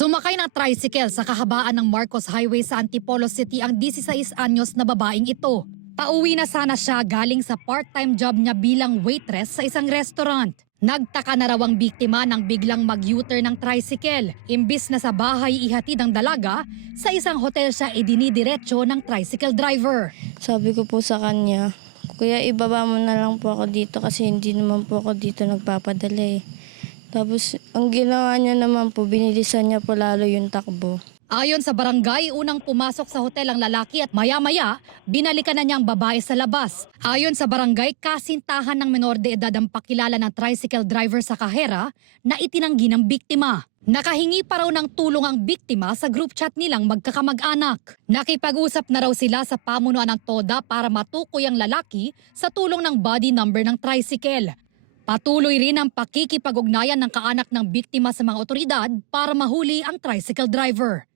Sumakay ng tricycle sa kahabaan ng Marcos Highway sa Antipolo City ang 16 anyos na babaeng ito. Pauwi na sana siya galing sa part-time job niya bilang waitress sa isang restaurant. Nagtaka na raw ang biktima nang biglang mag-U-turn ng tricycle. Imbis na sa bahay ihatid ang dalaga, sa isang hotel siya idinidiretso ng tricycle driver. Sabi ko po sa kanya, "Kuya, ibaba mo na lang po ako dito kasi hindi naman po ako dito nagpapadala eh." Tapos ang ginawa niya naman po, binilisan niya po lalo yung takbo. Ayon sa barangay, unang pumasok sa hotel ang lalaki at maya-maya, binalikan na niya ang babae sa labas. Ayon sa barangay, kasintahan ng menor de edad ang pakilala ng tricycle driver sa kahera na itinanggi ng biktima. Nakahingi pa raw ng tulong ang biktima sa group chat nilang magkakamag-anak. Nakipag-usap na raw sila sa pamunuan ng TODA para matukoy ang lalaki sa tulong ng body number ng tricycle. Patuloy rin ang pakikipag-ugnayan ng kaanak ng biktima sa mga otoridad para mahuli ang tricycle driver.